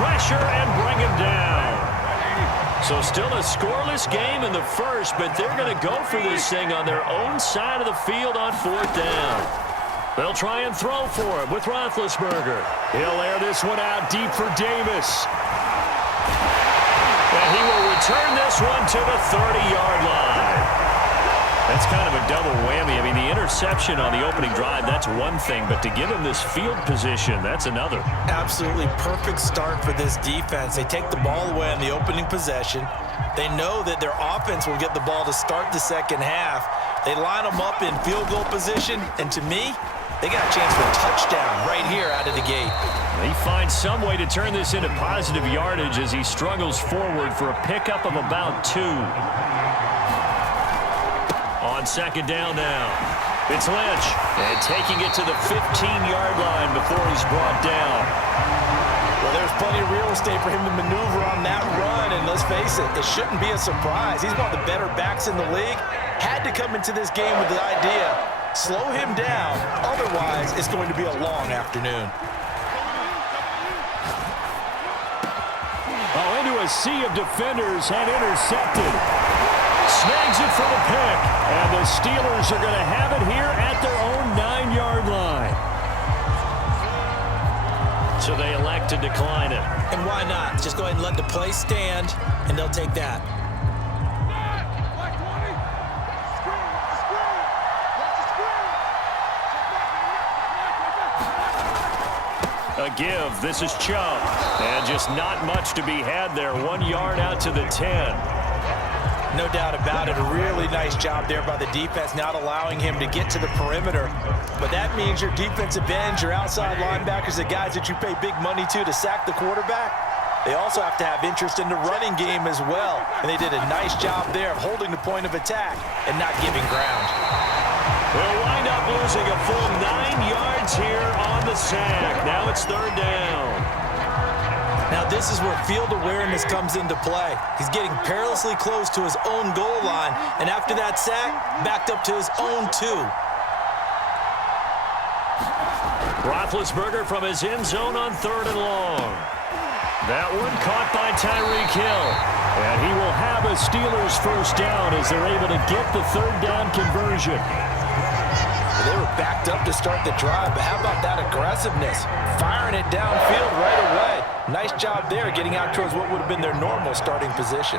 pressure and bring him down. So still a scoreless game in the first, but they're going to go for this thing on their own side of the field on 4th down. They'll try and throw for it with Roethlisberger. He'll air this one out deep for Davis. And he will return this one to the 30-yard line. That's kind of a double whammy. I mean, the interception on the opening drive, that's one thing, but to give him this field position, that's another. Absolutely perfect start for this defense. They take the ball away on the opening possession. They know that their offense will get the ball to start the second half. They line them up in field goal position, and to me, they got a chance for a touchdown right here out of the gate. He finds some way to turn this into positive yardage as he struggles forward for a pickup of about 2. On 2nd down now, it's Lynch, and taking it to the 15-yard line before he's brought down. Well, there's plenty of real estate for him to maneuver on that run, and let's face it, it shouldn't be a surprise. He's one of the better backs in the league. Had to come into this game with the idea, slow him down, otherwise it's going to be a long afternoon. Oh, into a sea of defenders and intercepted. Snags it for the pick, and the Steelers are going to have it here at their own 9-yard line. So they elect to decline it. And why not? Just go ahead and let the play stand, and they'll take that. A give. This is Chubb. And just not much to be had there. 1 yard out to the 10. No doubt about it. A really nice job there by the defense, not allowing him to get to the perimeter. But that means your defensive ends, your outside linebackers, the guys that you pay big money to sack the quarterback, they also have to have interest in the running game as well. And they did a nice job there of holding the point of attack and not giving ground. They'll wind up losing a full 9 yards here on the sack. Now it's 3rd down. Now this is where field awareness comes into play. He's getting perilously close to his own goal line, and after that sack, backed up to his own 2. Roethlisberger from his end zone on 3rd and long. That one caught by Tyreek Hill. And he will have a Steelers 1st down as they're able to get the 3rd down conversion. They were backed up to start the drive, but how about that aggressiveness? Firing it downfield right away. Nice job there getting out towards what would have been their normal starting position.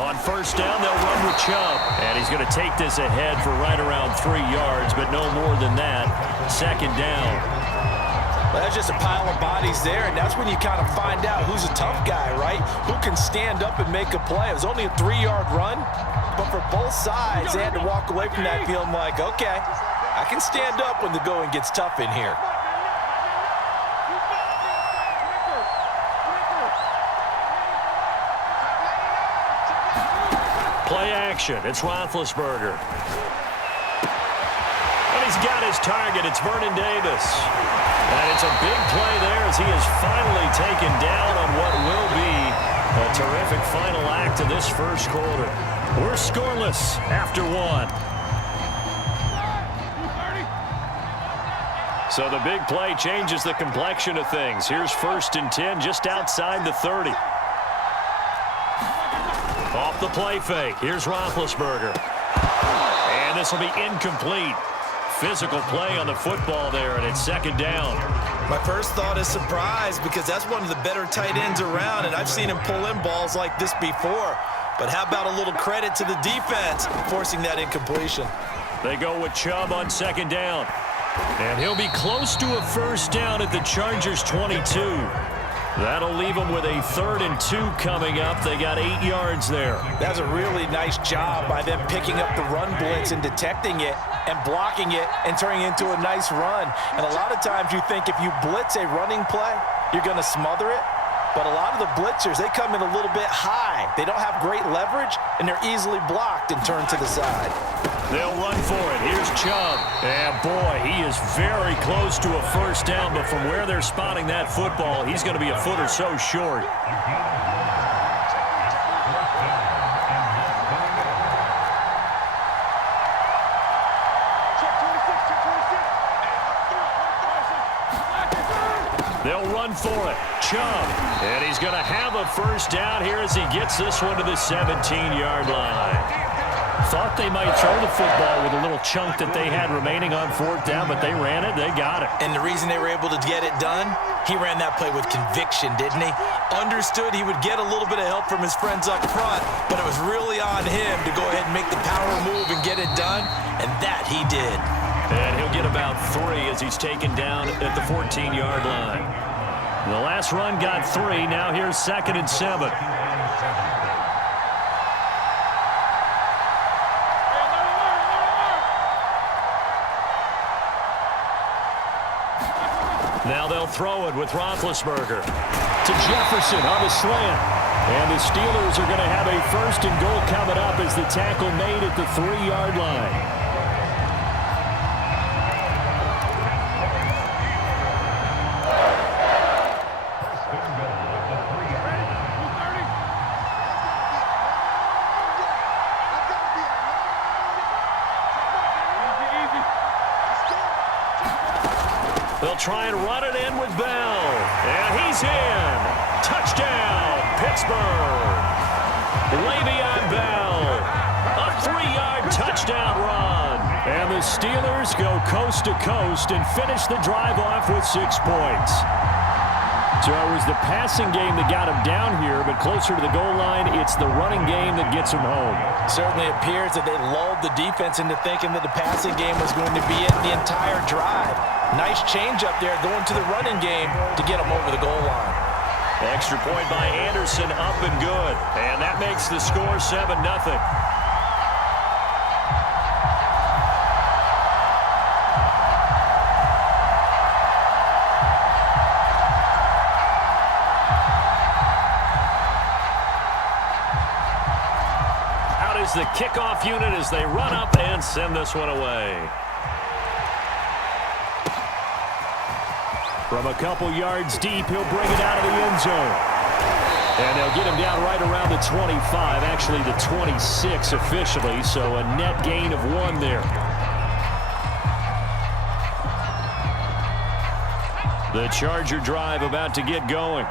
On 1st down, they'll run with Chubb. And he's going to take this ahead for right around 3 yards, but no more than that. 2nd down. Well, that's just a pile of bodies there, and that's when you kind of find out who's a tough guy, right? Who can stand up and make a play. It was only a 3-yard run, but for both sides, they had to walk away from that feeling like, okay, I can stand up when the going gets tough in here. Play action. It's Roethlisberger. And he's got his target. It's Vernon Davis. And it's a big play there as he is finally taken down on what will be a terrific final act of this first quarter. We're scoreless after 1. So the big play changes the complexion of things. Here's 1st and 10 just outside the 30. Off the play fake. Here's Roethlisberger. And this will be incomplete. Physical play on the football there, and it's 2nd down. My first thought is surprise because that's one of the better tight ends around, and I've seen him pull in balls like this before. But how about a little credit to the defense forcing that incompletion? They go with Chubb on 2nd down. And he'll be close to a 1st down at the Chargers' 22. That'll leave them with a 3rd and 2 coming up. They got 8 yards there. That's a really nice job by them picking up the run blitz and detecting it and blocking it and turning it into a nice run. And a lot of times you think if you blitz a running play, you're going to smother it. But a lot of the blitzers, they come in a little bit high. They don't have great leverage, and they're easily blocked and turned to the side. They'll run for it. Here's Chubb. And, boy, he is very close to a 1st down, but from where they're spotting that football, he's going to be a foot or so short. Check 26, check 26. They'll run for it. Chubb. And he's going to have a first down here as he gets this one to the 17-yard line. Thought they might throw the football with a little chunk that they had remaining on fourth down, but they ran it. They got it. And the reason they were able to get it done, he ran that play with conviction, didn't he? Understood he would get a little bit of help from his friends up front, but it was really on him to go ahead and make the power move and get it done, and that he did. And he'll get about 3 as he's taken down at the 14-yard line. The last run got 3. Now here's 2nd and 7. Now they'll throw it with Roethlisberger to Jefferson on the slant. And the Steelers are going to have a 1st and goal coming up as the tackle made at the 3-yard line. They'll try and run it in with Bell. And he's in. Touchdown, Pittsburgh. Le'Veon Bell. A 3-yard touchdown run. And the Steelers go coast to coast and finish the drive off with 6 points. So it was the passing game that got him down here, but closer to the goal line, it's the running game that gets him home. Certainly appears that they lulled the defense into thinking that the passing game was going to be it the entire drive. Nice change up there going to the running game to get him over the goal line. Extra point by Anderson, up and good. And that makes the score 7-0. The kickoff unit as they run up and send this one away. From a couple yards deep, he'll bring it out of the end zone. And they'll get him down right around the 25, actually the 26 officially, so a net gain of 1 there. The Charger drive about to get going.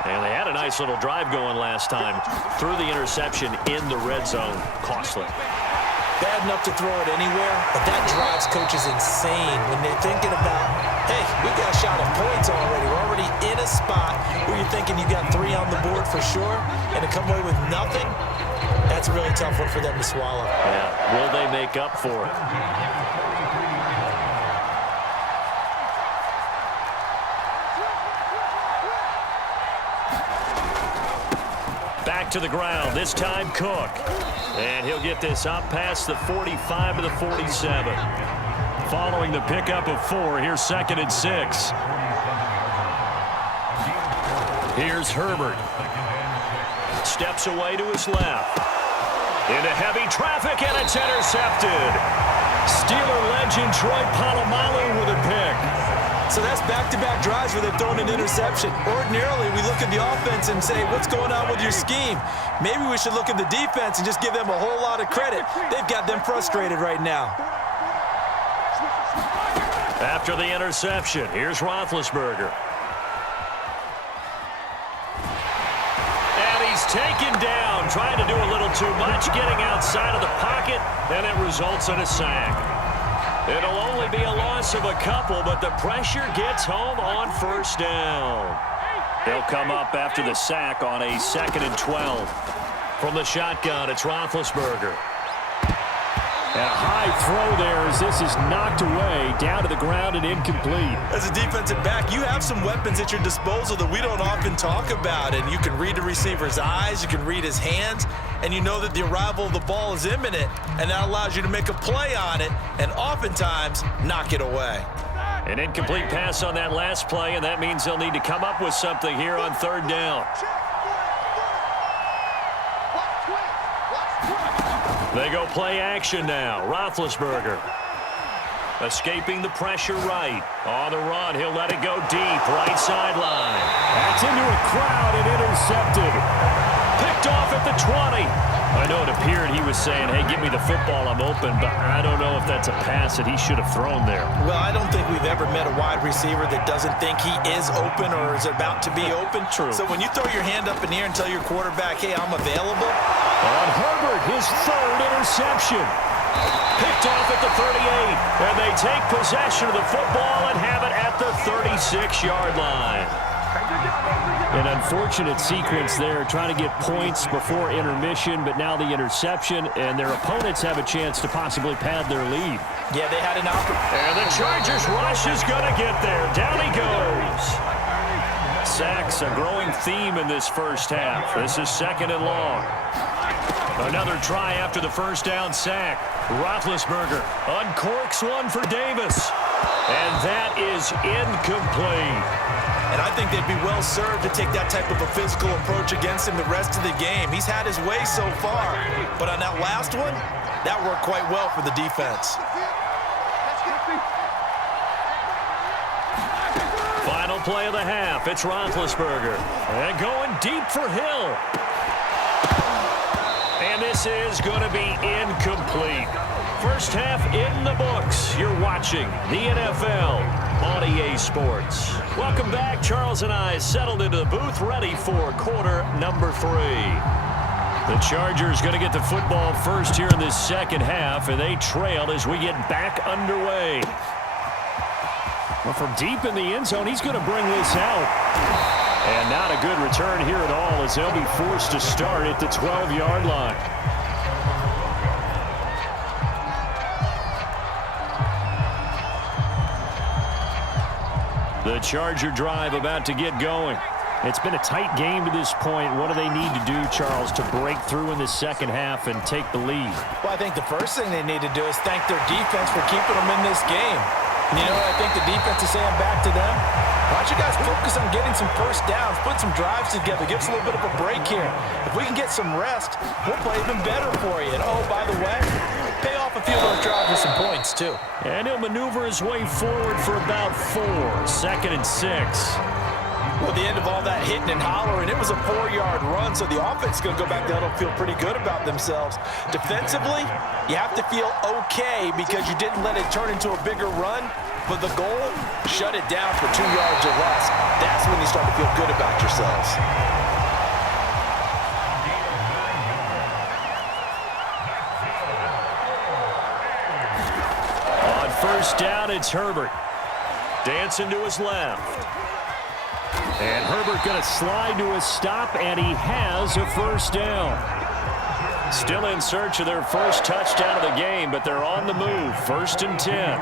And they had a nice little drive going last time. Threw the interception in the red zone. Costly. Bad enough to throw it anywhere, but that drives coaches insane when they're thinking about, hey, we got a shot at points already. We're already in a spot where you're thinking you got 3 on the board for sure, and to come away with nothing, that's a really tough one for them to swallow. Yeah, will they make up for it? Back to the ground, this time Cook. And he'll get this up past the 45 to the 47. Following the pickup of 4, here's 2nd and 6. Here's Herbert. Steps away to his left. Into heavy traffic, and it's intercepted. Steeler legend Troy Polamalu with a pick. So that's back-to-back drives where they're throwing an interception. Ordinarily, we look at the offense and say, what's going on with your scheme? Maybe we should look at the defense and just give them a whole lot of credit. They've got them frustrated right now. After the interception, here's Roethlisberger. And he's taken down, trying to do a little too much, getting outside of the pocket, and it results in a sack. It'll only be a loss of a couple, but the pressure gets home on 1st down. They'll come up after the sack on a 2nd and 12. From the shotgun, it's Roethlisberger. And a high throw there as this is knocked away, down to the ground and incomplete. As a defensive back, you have some weapons at your disposal that we don't often talk about. And you can read the receiver's eyes, you can read his hands, and you know that the arrival of the ball is imminent, and that allows you to make a play on it and oftentimes knock it away. An incomplete pass on that last play, and that means they'll need to come up with something here on 3rd down. They go play action now. Roethlisberger escaping the pressure right. On the run, he'll let it go deep. Right sideline. That's into a crowd and intercepted. Picked off at the 20. I know it appeared he was saying, hey, give me the football, I'm open, but I don't know if that's a pass that he should have thrown there. Well, I don't think we've ever met a wide receiver that doesn't think he is open or is about to be open. True. So when you throw your hand up in the air and tell your quarterback, hey, I'm available. On Herbert, his third interception. Picked off at the 38, and they take possession of the football and have it at the 36-yard line. An unfortunate sequence there, trying to get points before intermission, but now the interception, and their opponents have a chance to possibly pad their lead. Yeah, they had an opportunity. And the Chargers rush is going to get there. Down he goes. Sacks, a growing theme in this first half. This is second and long. Another try after the first down sack. Roethlisberger uncorks one for Davis. And that is incomplete. And I think they'd be well served to take that type of a physical approach against him the rest of the game. He's had his way so far. But on that last one, that worked quite well for the defense. Final play of the half. It's Roethlisberger. And going deep for Hill. And this is going to be incomplete. First half in the books. You're watching the NFL on EA Sports. Welcome back. Charles and I settled into the booth, ready for quarter number 3. The Chargers going to get the football first here in this second half, and they trail as we get back underway. Well, from deep in the end zone, he's going to bring this out. And not a good return here at all, as they'll be forced to start at the 12-yard line. The Charger drive about to get going. It's been a tight game to this point. What do they need to do, Charles, to break through in the second half and take the lead? Well, I think the first thing they need to do is thank their defense for keeping them in this game. And you know what I think the defense is saying back to them? Why don't you guys focus on getting some first downs, put some drives together, give us a little bit of a break here. If we can get some rest, we'll play even better for you. And oh, by the way, pay off a few of those drives with some points, too. And he'll maneuver his way forward for about 4. 2nd and 6. Well, the end of all that hitting and hollering, it was a 4-yard run, so the offense is going to go back there and feel pretty good about themselves. Defensively, you have to feel okay because you didn't let it turn into a bigger run, but the goal, shut it down for 2 yards or less. That's when you start to feel good about yourselves. On first down, it's Herbert. Dancing to his left. And Herbert going to slide to a stop, and he has a first down. Still in search of their first touchdown of the game, but they're on the move. 1st and 10.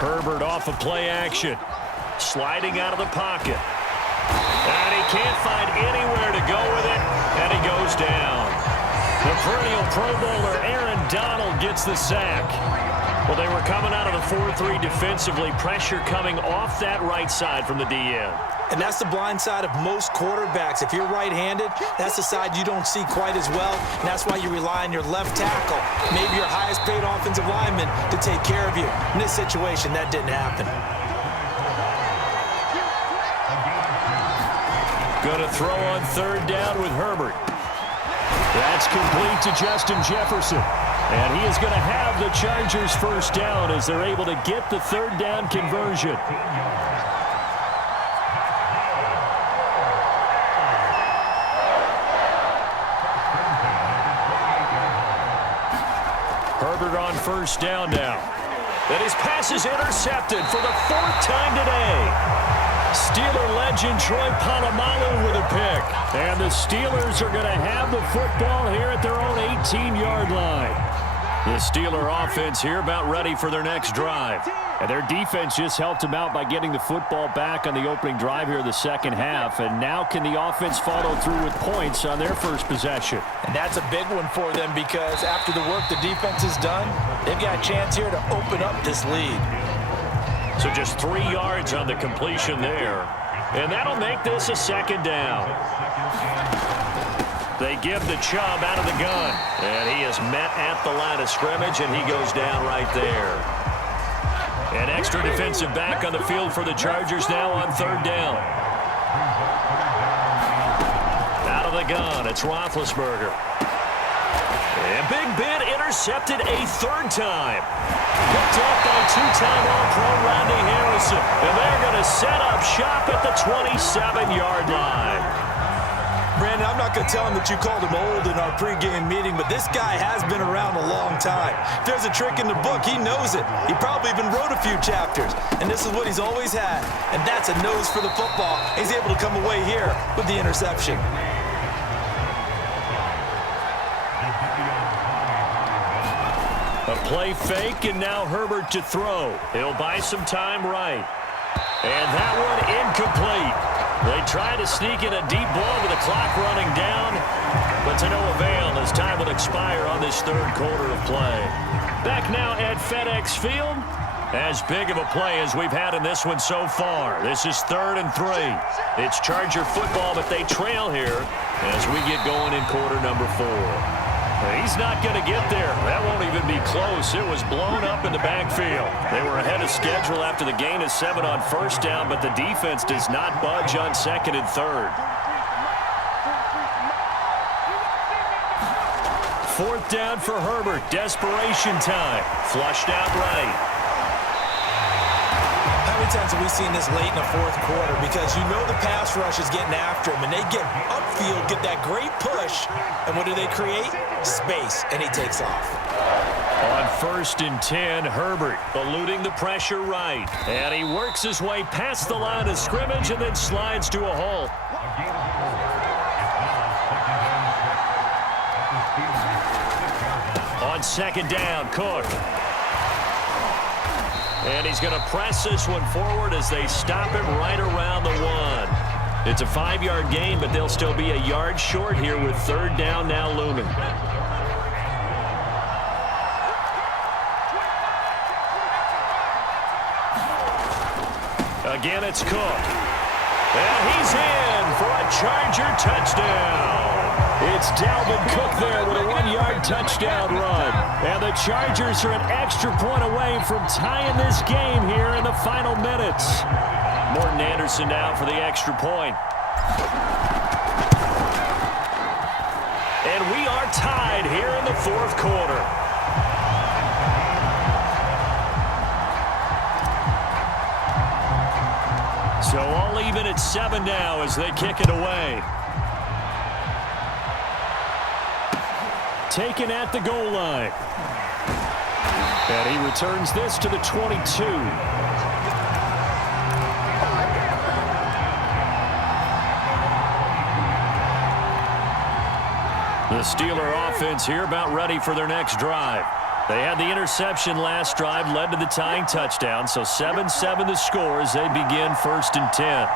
Herbert off of play action. Sliding out of the pocket. And he can't find anywhere to go with it, and he goes down. The perennial Pro Bowler Aaron Donald gets the sack. Well, they were coming out of the 4-3 defensively. Pressure coming off that right side from the DN. And that's the blind side of most quarterbacks. If you're right-handed, that's the side you don't see quite as well. And that's why you rely on your left tackle, maybe your highest-paid offensive lineman, to take care of you. In this situation, that didn't happen. Going to throw on 3rd down with Herbert. That's complete to Justin Jefferson. And he is going to have the Chargers first down as they're able to get the 3rd down conversion. Herbert on first down now. And his pass is intercepted for the 4th time today. Steeler legend Troy Polamalu with a pick. And the Steelers are going to have the football here at their own 18-yard line. The Steeler offense here about ready for their next drive. And their defense just helped them out by getting the football back on the opening drive here in the second half. And now can the offense follow through with points on their first possession? And that's a big one for them because after the work the defense has done, they've got a chance here to open up this lead. So just 3 yards on the completion there. And that'll make this a 2nd down. They give the Chubb out of the gun. And he is met at the line of scrimmage, and he goes down right there. An extra defensive back on the field for the Chargers now on third down. Out of the gun, it's Roethlisberger. And Big Ben intercepted a third time. Picked off by two-time All-Pro Rodney Harrison. And they're going to set up shop at the 27-yard line. Brandon, I'm not going to tell him that you called him old in our pregame meeting, but this guy has been around a long time. If there's a trick in the book, he knows it. He probably even wrote a few chapters, and this is what he's always had, and that's a nose for the football. He's able to come away here with the interception. A play fake, and now Herbert to throw. He'll buy some time right. And that one incomplete. They try to sneak in a deep blow with the clock running down, but to no avail as time will expire on this third quarter of play. Back now at FedEx Field. As big of a play as we've had in this one so far. This is 3rd and 3. It's Charger football, but they trail here as we get going in quarter number 4. He's not going to get there. That won't even be close. It was blown up in the backfield. They were ahead of schedule after the gain of 7 on first down, but the defense does not budge on 2nd and 3rd. 4th down for Herbert. Desperation time. Flushed out right. How many times have we seen this late in the fourth quarter? Because you know the pass rush is getting after him, and they get upfield, get that great push, and what do they create? Space, and he takes off. On 1st and 10, Herbert eluding the pressure right. And he works his way past the line of scrimmage and then slides to a halt. On 2nd down, Cook. And he's going to press this one forward as they stop it right around the 1. It's a 5-yard gain, but they'll still be a yard short here with 3rd down now looming. Again, it's Cook. And he's in for a Charger touchdown. It's Dalvin Cook there with a 1-yard touchdown run. And the Chargers are an extra point away from tying this game here in the final minutes. Morton Anderson now for the extra point. And we are tied here in the 4th quarter. So all even at 7 now as they kick it away. Taken at the goal line. And he returns this to the 22. The Steeler offense here about ready for their next drive. They had the interception last drive, led to the tying touchdown, so 7-7 the score as they begin 1st and 10.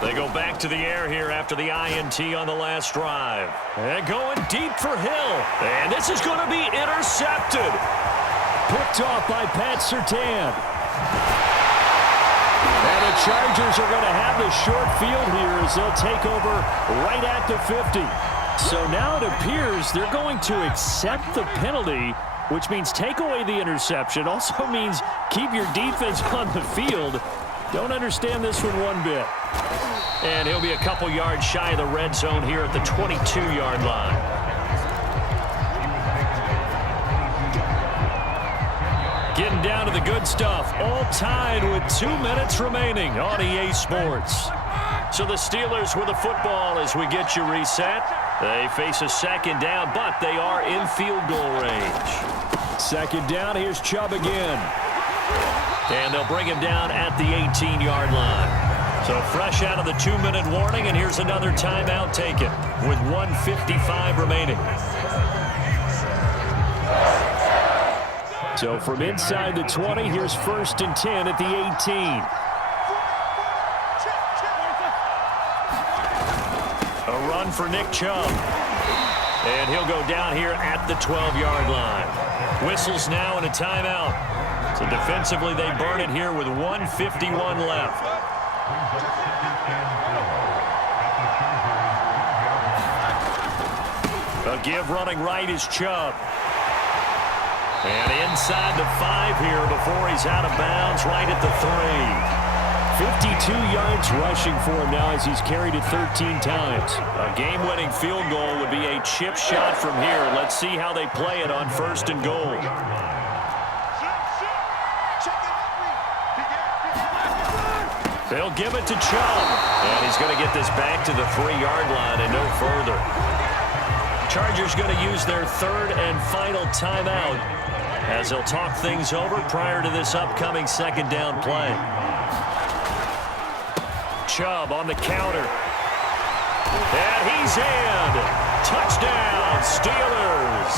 They go back to the air here after the INT on the last drive. And going deep for Hill. And this is going to be intercepted. Picked off by Pat Surtain. And the Chargers are going to have the short field here as they'll take over right at the 50. So now it appears they're going to accept the penalty, which means take away the interception. Also means keep your defense on the field. Don't understand this one bit. And he'll be a couple yards shy of the red zone here at the 22-yard line. Getting down to the good stuff. All tied with 2 minutes remaining on EA Sports. So the Steelers with the football as we get you reset. They face a 2nd down, but they are in field goal range. 2nd down, here's Chubb again. And they'll bring him down at the 18-yard line. So fresh out of the 2-minute warning, and here's another timeout taken with 1:55 remaining. So from inside the 20, here's 1st and 10 at the 18. A run for Nick Chubb. And he'll go down here at the 12-yard line. Whistles now and a timeout. So defensively, they burn it here with 1:51 left. A give running right is Chubb. And inside the 5 here before he's out of bounds, right at the 3. 52 yards rushing for him now as he's carried it 13 times. A game-winning field goal would be a chip shot from here. Let's see how they play it on 1st and goal. They'll give it to Chubb. And he's going to get this back to the 3-yard line and no further. Chargers going to use their 3rd and final timeout as they'll talk things over prior to this upcoming 2nd down play. Chubb on the counter. And he's in. Touchdown, Steelers.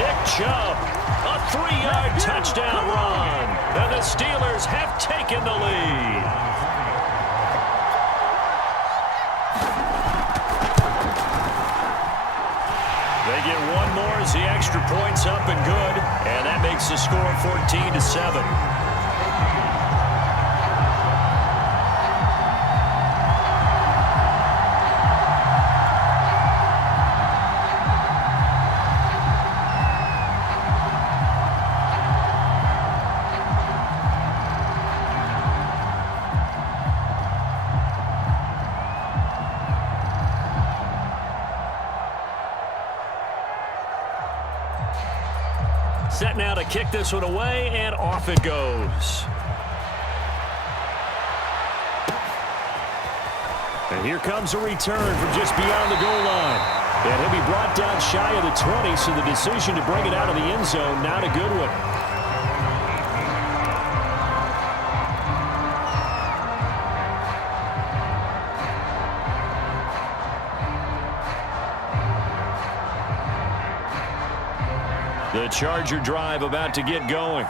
Nick Chubb, a 3-yard touchdown run. And the Steelers have taken the lead. They get one more as the extra point's up and good. And that makes the score 14-7. Set now to kick this one away, and off it goes. And here comes a return from just beyond the goal line. And he'll be brought down shy of the 20, so the decision to bring it out of the end zone, not a good one. The Charger drive about to get going.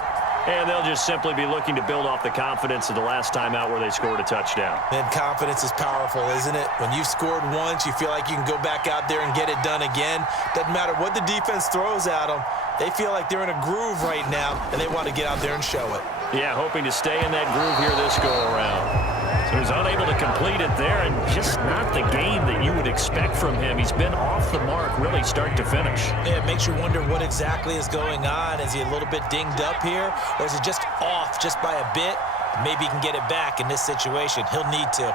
And they'll just simply be looking to build off the confidence of the last time out where they scored a touchdown. And confidence is powerful, isn't it? When you've scored once, you feel like you can go back out there and get it done again. Doesn't matter what the defense throws at them. They feel like they're in a groove right now, and they want to get out there and show it. Yeah, hoping to stay in that groove here this go-around. So he's unable to complete it there, and just not the game that you would expect from him. He's been off the mark, really start to finish. Yeah, it makes you wonder what exactly is going on. Is he a little bit dinged up here, or is he just off just by a bit? Maybe he can get it back in this situation. He'll need to.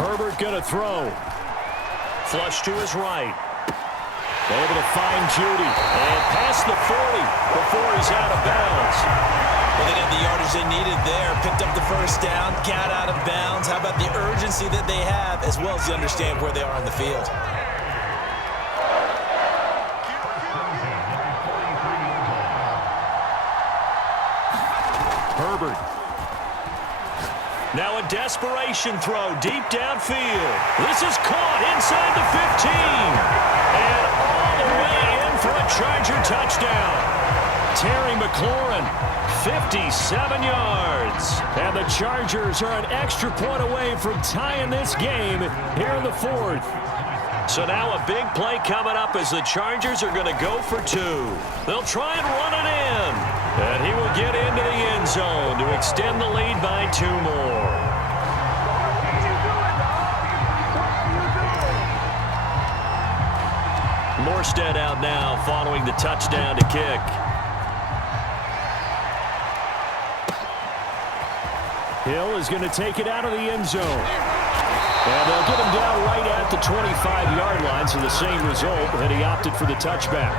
Herbert gonna throw. Flush to his right. Able to find Judy. And past the 40 before he's out of bounds. Well, they got the yardage they needed there. Picked up the first down, got out of bounds. How about the urgency that they have, as well as you understand where they are on the field. Herbert. Now a desperation throw deep downfield. This is caught inside the 15. And all the way in for a Charger touchdown. Terry McLaurin, 57 yards. And the Chargers are an extra point away from tying this game here in the 4th. So now a big play coming up as the Chargers are going to go for 2. They'll try and run it in. And he will get into the end zone to extend the lead by 2 more. Morstead out now following the touchdown to kick. Hill is going to take it out of the end zone. And they'll get him down right at the 25-yard line, so the same result, and he opted for the touchback.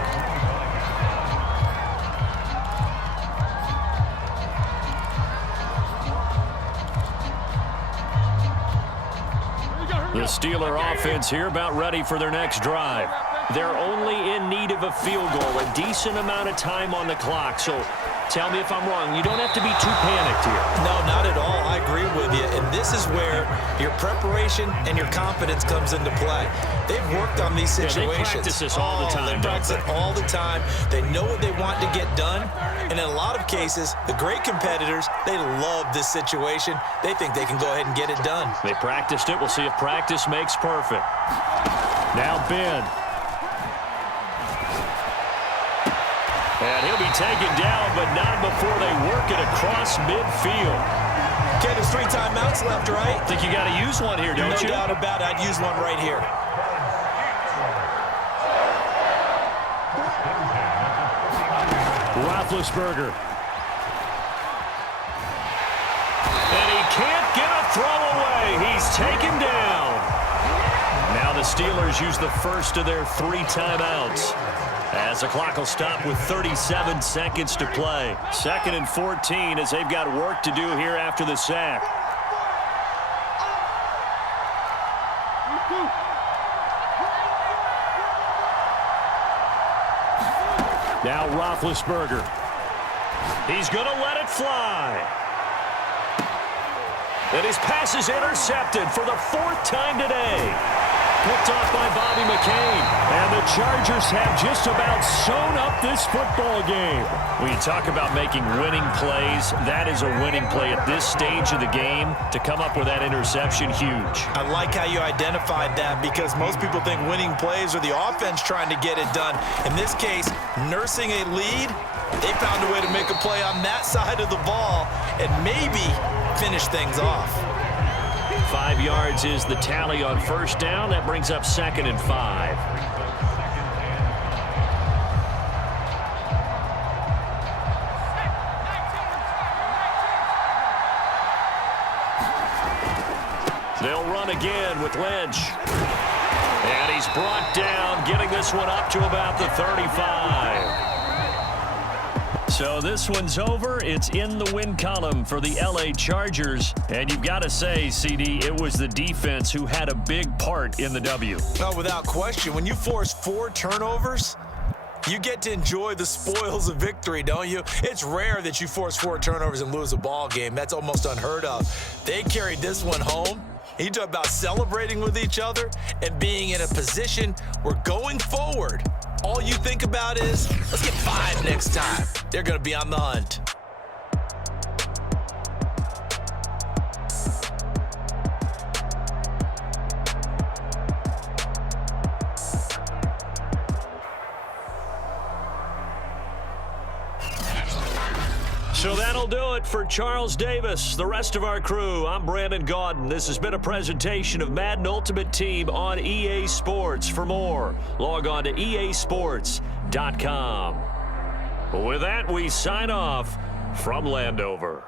The Steeler offense here about ready for their next drive. They're only in need of a field goal, a decent amount of time on the clock. So tell me if I'm wrong. You don't have to be too panicked here. No, not at all. I agree with you. And this is where your preparation and your confidence comes into play. They've worked on these situations. Yeah, they practice this all the time. They practice it all the time. They know what they want to get done. And in a lot of cases, the great competitors, they love this situation. They think they can go ahead and get it done. They practiced it. We'll see if practice makes perfect. Now Ben. And he'll be taken down, but not before they work it across midfield. Okay, there's 3 timeouts left, right? I think you got to use one here, don't you? No doubt about it. I'd use one right here. Roethlisberger. And he can't get a throw away. He's taken down. Now the Steelers use the first of their 3 timeouts, as the clock will stop with 37 seconds to play. 2nd and 14 as they've got work to do here after the sack. Now Roethlisberger. He's going to let it fly. And his pass is intercepted for the 4th time today. Picked off by Bobby McCain. And the Chargers have just about sewn up this football game. When you talk about making winning plays, that is a winning play at this stage of the game. To come up with that interception, huge. I like how you identified that, because most people think winning plays are the offense trying to get it done. In this case, nursing a lead, they found a way to make a play on that side of the ball and maybe finish things off. 5 yards is the tally on 1st down. That brings up 2nd and 5. They'll run again with Lynch. And he's brought down, getting this one up to about the 35. So this one's over. It's in the win column for the LA Chargers. And you've got to say, CD, it was the defense who had a big part in the W. Oh, without question. When you force 4 turnovers, you get to enjoy the spoils of victory, don't you? It's rare that you force 4 turnovers and lose a ball game. That's almost unheard of. They carried this one home. You talk about celebrating with each other and being in a position where going forward, all you think about is, let's get 5 next time. They're going to be on the hunt. So that'll do it for Charles Davis, the rest of our crew. I'm Brandon Gaudin. This has been a presentation of Madden Ultimate Team on EA Sports. For more, log on to easports.com. With that, we sign off from Landover.